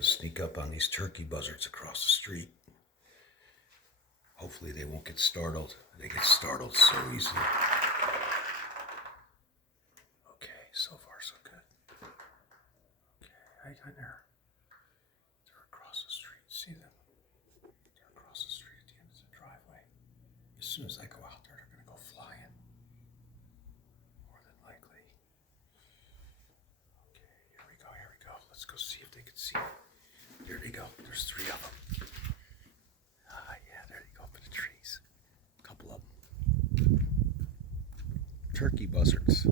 Sneak up on these turkey buzzards across the street. Hopefully they won't get startled. They get startled so easily. Okay, so far so good. Okay, hi there. They're across the street. See them? They're across the street at the end of the driveway. As soon as I go out there, they're going to go flying. More than likely. Okay, here we go, here we go. Let's go see if they can see me. There they go. There's 3 of them. Yeah, there they go up in the trees. A couple of them. Turkey buzzards.